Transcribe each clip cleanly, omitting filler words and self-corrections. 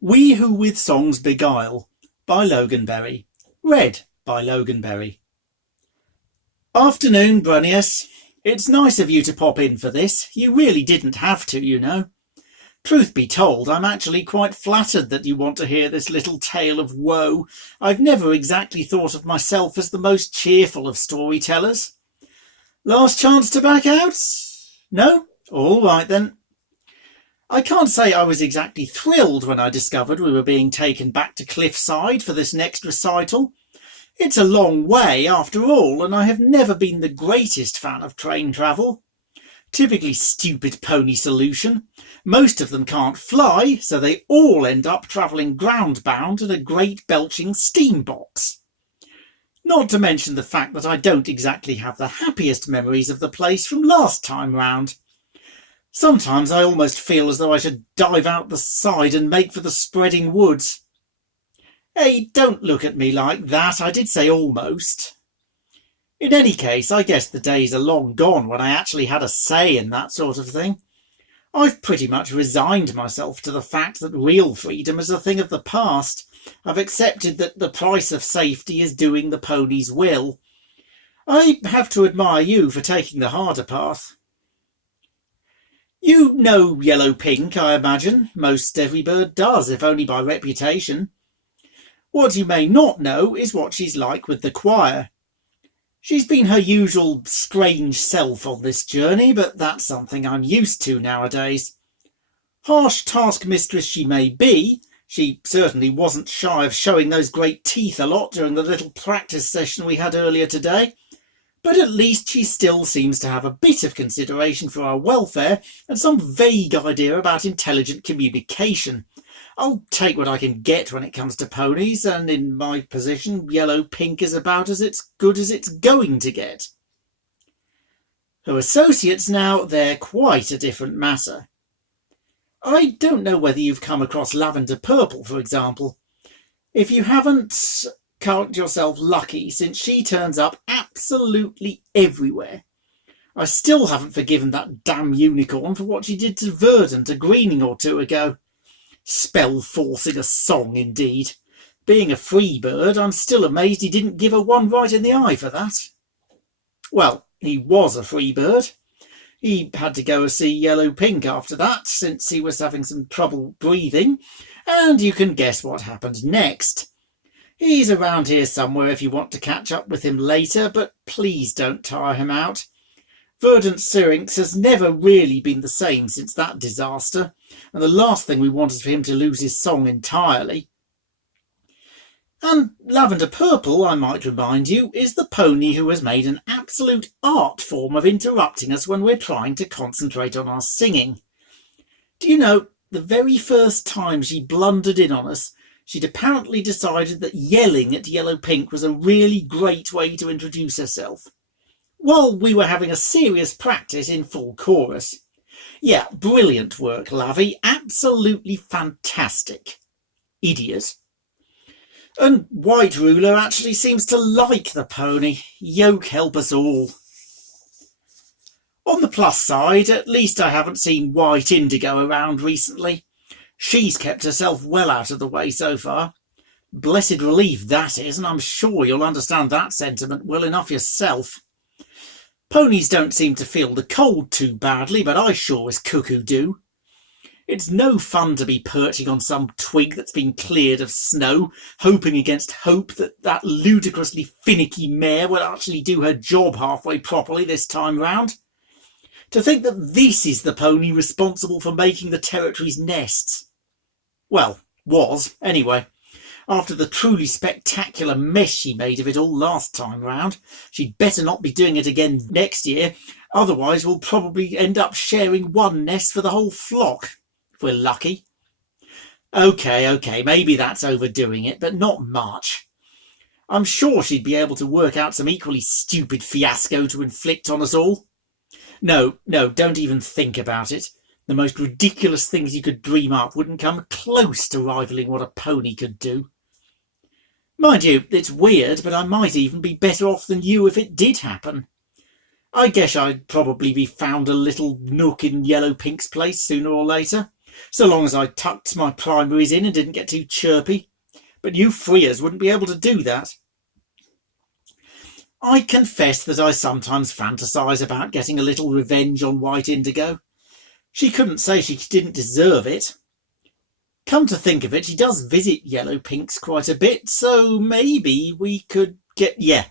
We Who With Songs Beguile by Logan. Read by Logan. Afternoon, Brunius. It's nice of you to pop in for this. You really didn't have to, you know. Truth be told, I'm actually quite flattered that you want to hear this little tale of woe. I've never exactly thought of myself as the most cheerful of storytellers. Last chance to back out? No? All right then. I can't say I was exactly thrilled when I discovered we were being taken back to Cliffside for this next recital. It's a long way after all, and I have never been the greatest fan of train travel. Typically stupid pony solution. Most of them can't fly, so they all end up travelling ground-bound in a great belching steam box. Not to mention the fact that I don't exactly have the happiest memories of the place from last time round. Sometimes I almost feel as though I should dive out the side and make for the spreading woods. Hey, don't look at me like that, I did say almost. In any case, I guess the days are long gone when I actually had a say in that sort of thing. I've pretty much resigned myself to the fact that real freedom is a thing of the past. I've accepted that the price of safety is doing the pony's will. I have to admire you for taking the harder path. You know Yellow Pink, I imagine. Most every bird does, if only by reputation. What you may not know is what she's like with the choir. She's been her usual strange self on this journey, but that's something I'm used to nowadays. Harsh taskmistress she may be, she certainly wasn't shy of showing those great teeth a lot during the little practice session we had earlier today, but at least she still seems to have a bit of consideration for our welfare and some vague idea about intelligent communication. I'll take what I can get when it comes to ponies, and in my position, Yellow Pink is about as good as it's going to get. Her associates now, they're quite a different matter. I don't know whether you've come across Lavender Purple, for example. If you haven't, count yourself lucky, since she turns up absolutely everywhere. I still haven't forgiven that damn unicorn for what she did to Verdant a greening or two ago. Spell-forcing a song, indeed. Being a free bird, I'm still amazed he didn't give her one right in the eye for that. Well, he was a free bird. He had to go and see Yellow Pink after that, since he was having some trouble breathing, and you can guess what happened next. He's around here somewhere if you want to catch up with him later, but please don't tire him out. Verdant Syrinx has never really been the same since that disaster, and the last thing we want is for him to lose his song entirely. And Lavender Purple, I might remind you, is the pony who has made an absolute art form of interrupting us when we're trying to concentrate on our singing. Do you know, the very first time she blundered in on us, she'd apparently decided that yelling at Yellow Pink was a really great way to introduce herself, while we were having a serious practice in full chorus. Yeah, brilliant work, Lavy. Absolutely fantastic. Idiot. And White Ruler actually seems to like the pony. Yoke help us all. On the plus side, at least I haven't seen White Indigo around recently. She's kept herself well out of the way so far. Blessed relief that is, and I'm sure you'll understand that sentiment well enough yourself. Ponies don't seem to feel the cold too badly, but I sure as cuckoo do. It's no fun to be perching on some twig that's been cleared of snow, hoping against hope that that ludicrously finicky mare will actually do her job halfway properly this time round. To think that this is the pony responsible for making the territory's nests. Well, was, anyway. After the truly spectacular mess she made of it all last time round, she'd better not be doing it again next year, otherwise we'll probably end up sharing one nest for the whole flock, if we're lucky. Okay, maybe that's overdoing it, but not much. I'm sure she'd be able to work out some equally stupid fiasco to inflict on us all. No, don't even think about it. The most ridiculous things you could dream up wouldn't come close to rivaling what a pony could do. Mind you, it's weird, but I might even be better off than you if it did happen. I guess I'd probably be found a little nook in Yellow Pink's place sooner or later. so long as I tucked my primaries in and didn't get too chirpy. But you freers wouldn't be able to do that. I confess that I sometimes fantasize about getting a little revenge on White Indigo. She couldn't say she didn't deserve it. Come to think of it, she does visit Yellow Pinks quite a bit, so maybe we could get... Yeah.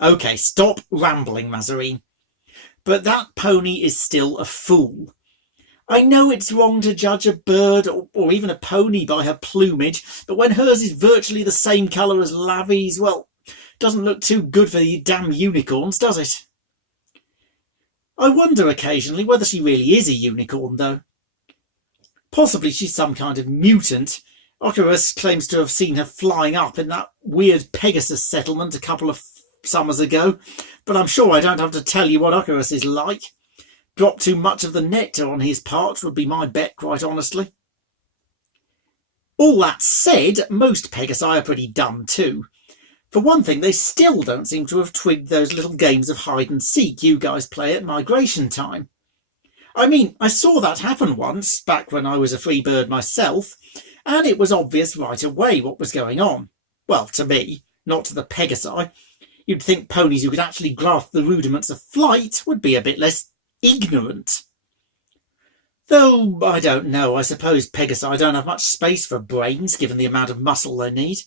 Okay, stop rambling, Mazarine. But that pony is still a fool. I know it's wrong to judge a bird or even a pony by her plumage, but when hers is virtually the same colour as Lavy's, well, doesn't look too good for the damn unicorns, does it? I wonder occasionally whether she really is a unicorn, though. Possibly she's some kind of mutant. Ocarus claims to have seen her flying up in that weird Pegasus settlement a couple of summers ago, but I'm sure I don't have to tell you what Ocarus is like. Drop too much of the nectar on his part would be my bet, quite honestly. All that said, most Pegasi are pretty dumb too. For one thing, they still don't seem to have twigged those little games of hide and seek you guys play at migration time. I mean, I saw that happen once, back when I was a free bird myself, and it was obvious right away what was going on. Well, to me, not to the Pegasi. You'd think ponies who could actually grasp the rudiments of flight would be a bit less ignorant. Though, I don't know, I suppose Pegasi don't have much space for brains, given the amount of muscle they need.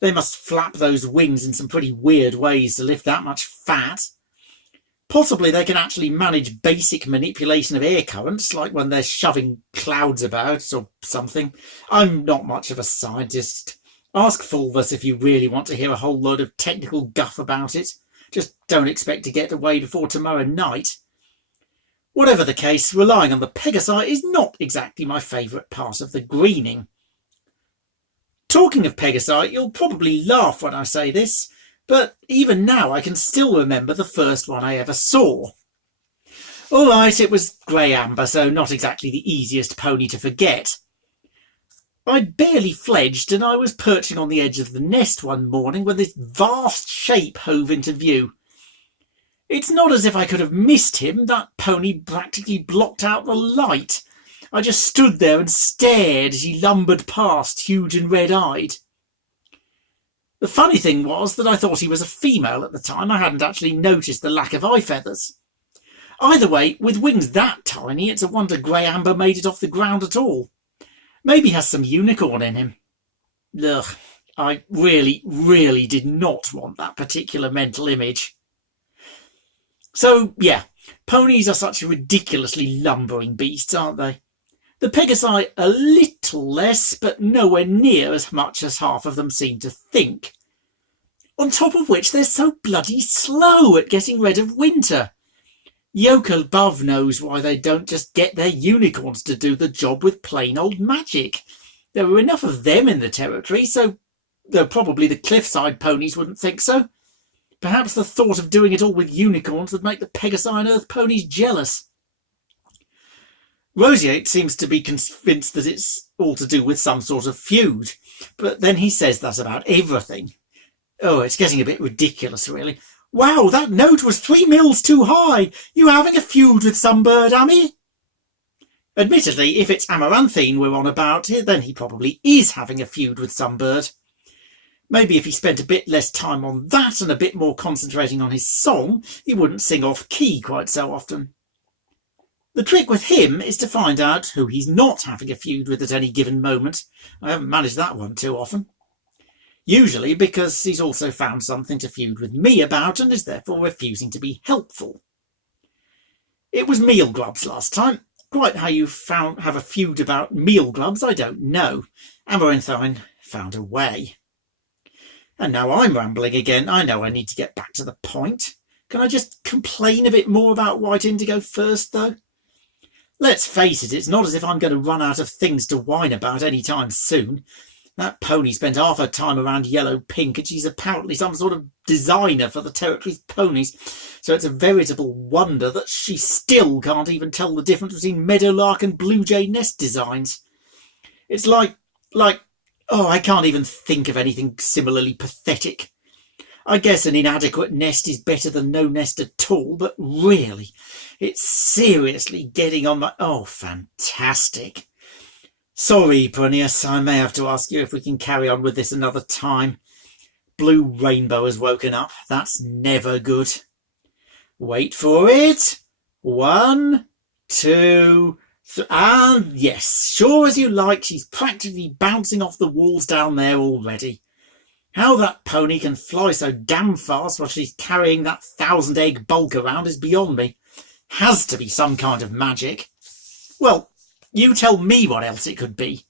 They must flap those wings in some pretty weird ways to lift that much fat. Possibly they can actually manage basic manipulation of air currents, like when they're shoving clouds about or something. I'm not much of a scientist. Ask Fulvus if you really want to hear a whole load of technical guff about it. Just don't expect to get away before tomorrow night. Whatever the case, relying on the Pegasi is not exactly my favourite part of the greening. Talking of Pegasi, you'll probably laugh when I say this, but even now I can still remember the first one I ever saw. All right, it was grey amber, so not exactly the easiest pony to forget. I'd barely fledged and I was perching on the edge of the nest one morning when this vast shape hove into view. It's not as if I could have missed him. That pony practically blocked out the light. I just stood there and stared as he lumbered past, huge and red-eyed. The funny thing was that I thought he was a female at the time. I hadn't actually noticed the lack of eye feathers. Either way, with wings that tiny, it's a wonder grey amber made it off the ground at all. Maybe has some unicorn in him. Ugh, I really did not want that particular mental image. So, yeah, ponies are such ridiculously lumbering beasts, aren't they? The Pegasi a little less, but nowhere near as much as half of them seem to think. On top of which, they're so bloody slow at getting rid of winter. Yoke above knows why they don't just get their unicorns to do the job with plain old magic. There were enough of them in the territory, so though probably the cliffside ponies wouldn't think so. Perhaps the thought of doing it all with unicorns would make the Pegasi and Earth ponies jealous. Roseate seems to be convinced that it's all to do with some sort of feud, but then he says that about everything. Oh, it's getting a bit ridiculous, really. Wow, that note was 3 mils too high. You having a feud with some bird, Ammy? Admittedly, if it's Amaranthine we're on about here, then he probably is having a feud with some bird. Maybe if he spent a bit less time on that and a bit more concentrating on his song, he wouldn't sing off key quite so often. The trick with him is to find out who he's not having a feud with at any given moment. I haven't managed that one too often. Usually because he's also found something to feud with me about and is therefore refusing to be helpful. It was meal grubs last time. Quite how you have a feud about meal grubs, I don't know. Amaranthine found a way. And now I'm rambling again. I know I need to get back to the point. Can I just complain a bit more about White Indigo first, though? Let's face it, it's not as if I'm going to run out of things to whine about any time soon. That pony spent half her time around Yellow Pink, and she's apparently some sort of designer for the territory's ponies, so it's a veritable wonder that she still can't even tell the difference between meadowlark and bluejay nest designs. It's like, oh, I can't even think of anything similarly pathetic. I guess an inadequate nest is better than no nest at all, but really, it's seriously getting on my... Oh, fantastic. Sorry, Brunius, I may have to ask you if we can carry on with this another time. Blue Rainbow has woken up. That's never good. Wait for it. 1, 2, 3, and yes, sure as you like, she's practically bouncing off the walls down there already. How that pony can fly so damn fast while she's carrying that 1,000-egg bulk around is beyond me. Has to be some kind of magic. Well, you tell me what else it could be.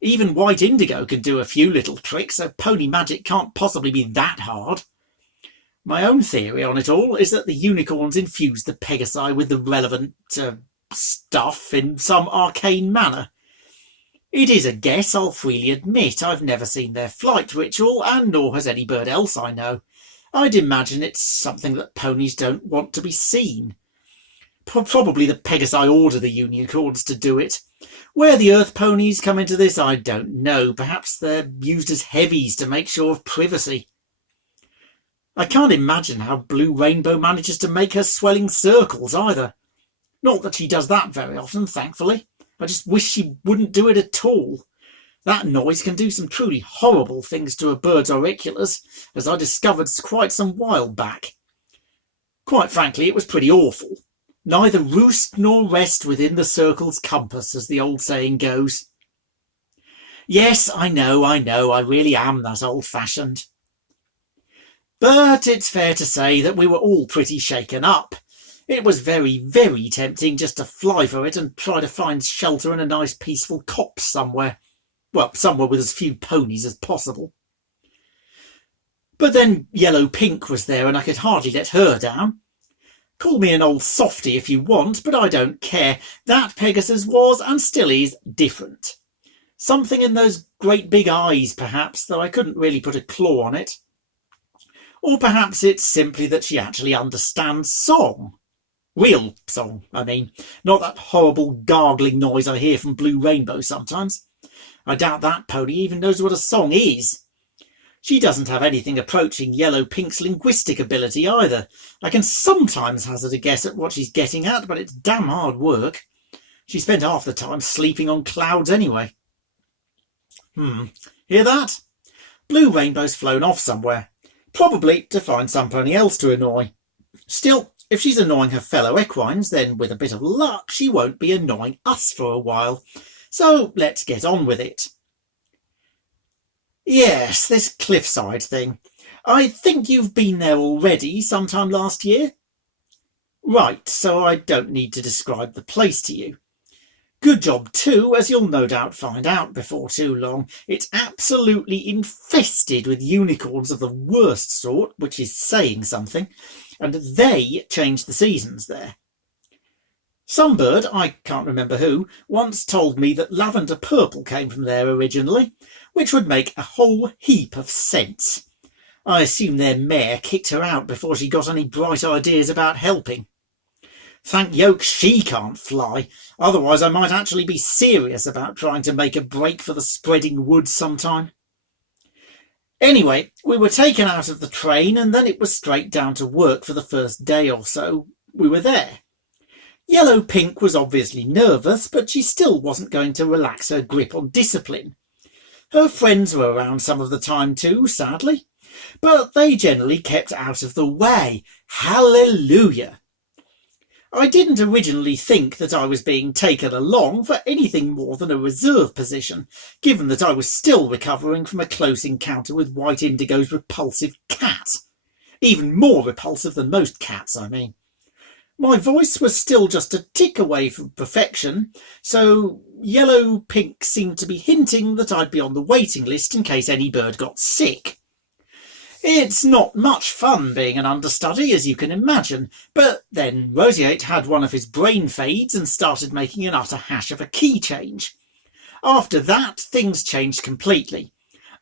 Even white indigo can do a few little tricks, so pony magic can't possibly be that hard. My own theory on it all is that the unicorns infused the Pegasi with the relevant stuff in some arcane manner. It is a guess, I'll freely admit. I've never seen their flight ritual, and nor has any bird else I know. I'd imagine it's something that ponies don't want to be seen. Probably the Pegasi order the unicorns to do it. Where the earth ponies come into this, I don't know. Perhaps they're used as heavies to make sure of privacy. I can't imagine how Blue Rainbow manages to make her swelling circles either. Not that she does that very often, thankfully. I just wish she wouldn't do it at all. That noise can do some truly horrible things to a bird's auriculars, as I discovered quite some while back. Quite frankly, it was pretty awful. Neither roost nor rest within the circle's compass, as the old saying goes. Yes, I know, I really am that old-fashioned. But it's fair to say that we were all pretty shaken up. It was very, very tempting just to fly for it and try to find shelter in a nice peaceful copse somewhere. Well, somewhere with as few ponies as possible. But then Yellow Pink was there and I could hardly let her down. Call me an old softy if you want, but I don't care. That Pegasus was, and still is, different. Something in those great big eyes, perhaps, though I couldn't really put a claw on it. Or perhaps it's simply that she actually understands song. Real song, I mean. Not that horrible gargling noise I hear from Blue Rainbow sometimes. I doubt that pony even knows what a song is. She doesn't have anything approaching Yellow Pink's linguistic ability either. I can sometimes hazard a guess at what she's getting at, but it's damn hard work. She spent half the time sleeping on clouds anyway. Hear that? Blue Rainbow's flown off somewhere. Probably to find some pony else to annoy. Still, if she's annoying her fellow equines, then with a bit of luck she won't be annoying us for a while. So let's get on with it. Yes, this cliffside thing. I think you've been there already sometime last year. Right, so I don't need to describe the place to you. Good job too, as you'll no doubt find out before too long. It's absolutely infested with unicorns of the worst sort, which is saying something, and they change the seasons there. Some bird, I can't remember who, once told me that lavender purple came from there originally, which would make a whole heap of sense. I assume their mare kicked her out before she got any bright ideas about helping. Thank Yoke she can't fly, otherwise I might actually be serious about trying to make a break for the spreading woods sometime. Anyway, we were taken out of the train and then it was straight down to work for the first day or so we were there. Yellow Pink was obviously nervous, but she still wasn't going to relax her grip on discipline. Her friends were around some of the time too, sadly, but they generally kept out of the way. Hallelujah! I didn't originally think that I was being taken along for anything more than a reserve position, given that I was still recovering from a close encounter with White Indigo's repulsive cat. Even more repulsive than most cats, I mean. My voice was still just a tick away from perfection, so Yellow Pink seemed to be hinting that I'd be on the waiting list in case any bird got sick. It's not much fun being an understudy, as you can imagine, but then Roseate had one of his brain fades and started making an utter hash of a key change. After that, things changed completely.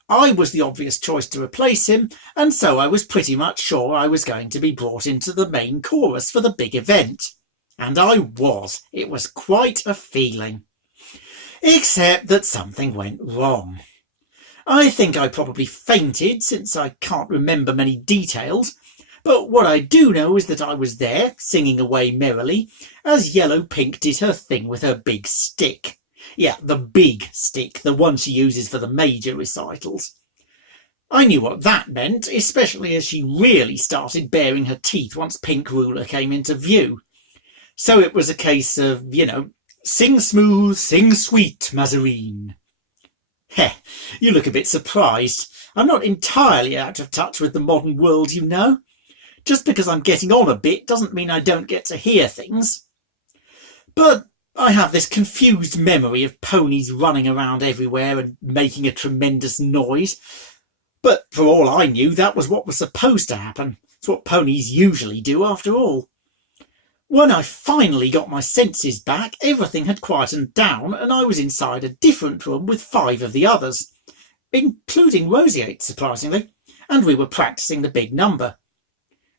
I was the obvious choice to replace him, and so I was pretty much sure I was going to be brought into the main chorus for the big event. And I was. It was quite a feeling. Except that something went wrong. I think I probably fainted, since I can't remember many details, but what I do know is that I was there, singing away merrily, as Yellow Pink did her thing with her big stick. Yeah, the big stick, the one she uses for the major recitals. I knew what that meant, especially as she really started baring her teeth once Pink Ruler came into view. So it was a case of, sing smooth, sing sweet, Mazarine. Heh, you look a bit surprised. I'm not entirely out of touch with the modern world, you know. Just because I'm getting on a bit doesn't mean I don't get to hear things. But I have this confused memory of ponies running around everywhere and making a tremendous noise. But for all I knew, that was what was supposed to happen. It's what ponies usually do, after all. When I finally got my senses back, everything had quietened down and I was inside a different room with 5 of the others, including Roseate, surprisingly, and we were practicing the big number.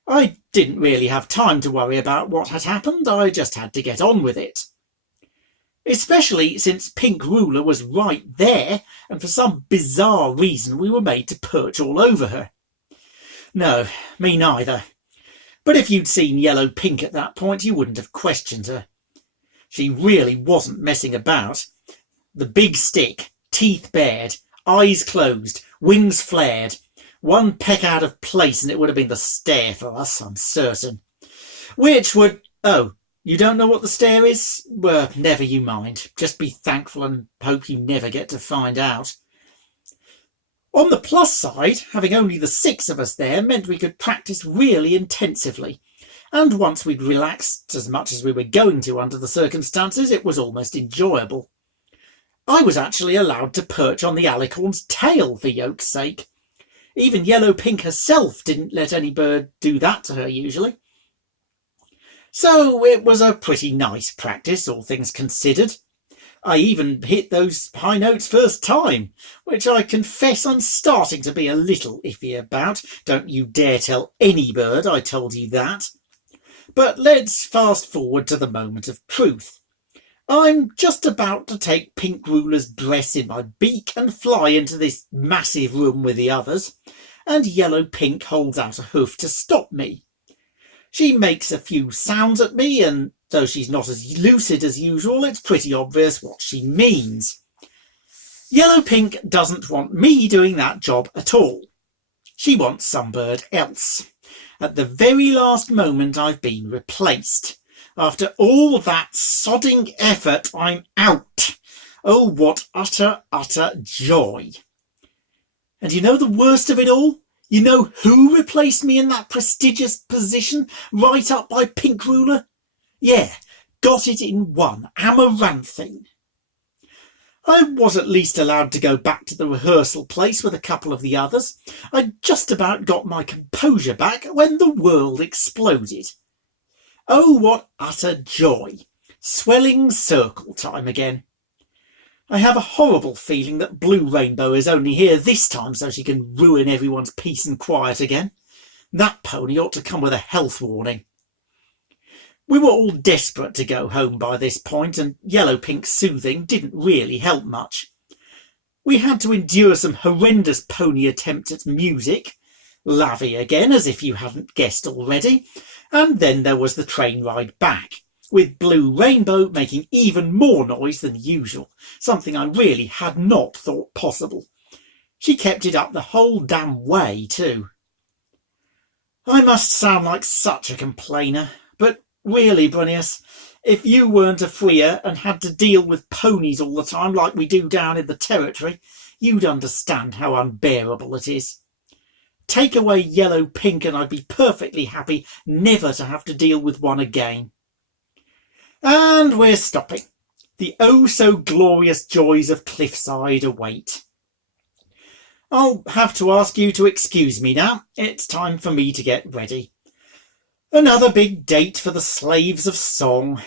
I didn't really have time to worry about what had happened, I just had to get on with it. Especially since Pink Ruler was right there, and for some bizarre reason we were made to perch all over her. No, me neither. But if you'd seen Yellow Pink at that point, you wouldn't have questioned her. She really wasn't messing about. The big stick, teeth bared, eyes closed, wings flared. One peck out of place and it would have been the stare for us, I'm certain. Which would... Oh, you don't know what the stare is? Well, never you mind. Just be thankful and hope you never get to find out. On the plus side, having only the 6 of us there meant we could practice really intensively. And once we'd relaxed as much as we were going to under the circumstances, it was almost enjoyable. I was actually allowed to perch on the alicorn's tail for yoke's sake. Even Yellow Pink herself didn't let any bird do that to her usually. So it was a pretty nice practice, all things considered. I even hit those high notes first time, which I confess I'm starting to be a little iffy about. Don't you dare tell any bird I told you that. But let's fast forward to the moment of truth. I'm just about to take Pink Ruler's dress in my beak and fly into this massive room with the others, and Yellow Pink holds out a hoof to stop me. She makes a few sounds at me, and though she's not as lucid as usual, it's pretty obvious what she means. Yellow Pink doesn't want me doing that job at all. She wants some bird else. At the very last moment I've been replaced. After all that sodding effort, I'm out. Oh, what utter joy. And you know the worst of it all? You know who replaced me in that prestigious position, right up by Pink Ruler? Yeah, got it in one, Amaranthine. I was at least allowed to go back to the rehearsal place with a couple of the others. I'd just about got my composure back when the world exploded. Oh, what utter joy. Swelling circle time again. I have a horrible feeling that Blue Rainbow is only here this time so she can ruin everyone's peace and quiet again. That pony ought to come with a health warning. We were all desperate to go home by this point, and Yellow Pink's soothing didn't really help much. We had to endure some horrendous pony attempts at music, Lavy again, as if you hadn't guessed already, and then there was the train ride back, with Blue Rainbow making even more noise than usual, something I really had not thought possible. She kept it up the whole damn way too. I must sound like such a complainer, but really, Brunius, if you weren't a freer and had to deal with ponies all the time like we do down in the territory, you'd understand how unbearable it is. Take away Yellow Pink and I'd be perfectly happy never to have to deal with one again. And we're stopping. The oh-so-glorious joys of Cliffside await. I'll have to ask you to excuse me now. It's time for me to get ready. Another big date for the slaves of song.